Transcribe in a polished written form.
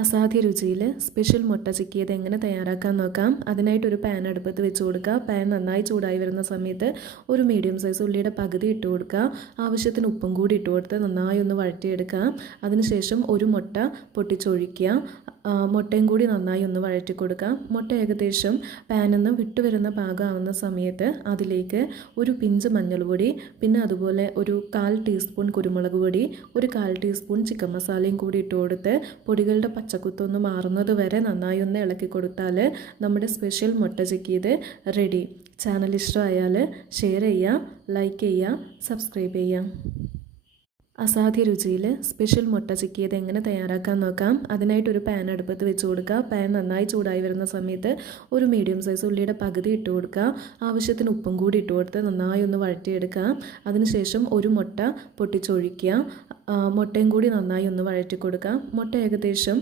അസാധ്യ രുചിയിൽ സ്പെഷ്യൽ മുട്ട ചിക്കിയത് എങ്ങനെ തയ്യാറാക്കാൻ നോക്കാം. അതിനായിട്ടൊരു പാൻ അടുപ്പത്ത് വെച്ച് കൊടുക്കുക. പാൻ നന്നായി ചൂടായി വരുന്ന സമയത്ത് ഒരു മീഡിയം സൈസ് ഉള്ളിയുടെ പകുതി ഇട്ട് കൊടുക്കുക. ആവശ്യത്തിന് ഉപ്പും കൂടി ഇട്ട് കൊടുത്ത് നന്നായി ഒന്ന് വഴറ്റിയെടുക്കുക. അതിനുശേഷം ഒരു മുട്ട പൊട്ടിച്ചൊഴിക്കുക. മുട്ടയും കൂടി നന്നായി ഒന്ന് വഴറ്റി കൊടുക്കുക. മുട്ട ഏകദേശം പാനിൽ നിന്ന് വിട്ടുവരുന്ന പാകമാവുന്ന സമയത്ത് അതിലേക്ക് ഒരു പിഞ്ച് മഞ്ഞൾപ്പൊടി, പിന്നെ അതുപോലെ ഒരു 1/4 ടീസ്പൂൺ കുരുമുളക് പൊടി, ഒരു 1/4 ടീസ്പൂൺ ചിക്കൻ മസാലയും കൂടി ഇട്ട് കൊടുത്ത് പൊടികളുടെ പച്ചക്കുത്തൊന്ന് മാറുന്നത് വരെ നന്നായി ഒന്ന് ഇളക്കി കൊടുത്താൽ നമ്മുടെ സ്പെഷ്യൽ മുട്ട ചിക്കിയത് റെഡി. ചാനൽ ഇഷ്ടമായാൽ ഷെയർ ചെയ്യുക, ലൈക്ക് ചെയ്യുക, സബ്സ്ക്രൈബ് ചെയ്യുക. അസാധ്യ രുചിയിൽ സ്പെഷ്യൽ മുട്ട ചിക്കിയത് എങ്ങനെ തയ്യാറാക്കാൻ നോക്കാം. അതിനായിട്ടൊരു പാൻ അടുപ്പത്ത് വെച്ച് കൊടുക്കുക. പാൻ നന്നായി ചൂടായി വരുന്ന സമയത്ത് ഒരു മീഡിയം സൈസ് ഉള്ളിയുടെ പകുതി ഇട്ട് കൊടുക്കുക. ആവശ്യത്തിന് ഉപ്പും കൂടി ഇട്ട് കൊടുത്ത് നന്നായി ഒന്ന് വഴറ്റിയെടുക്കുക. അതിനുശേഷം ഒരു മുട്ട പൊട്ടിച്ചൊഴിക്കുക. മുട്ടയും കൂടി നന്നായി ഒന്ന് വഴറ്റി കൊടുക്കുക. മുട്ട ഏകദേശം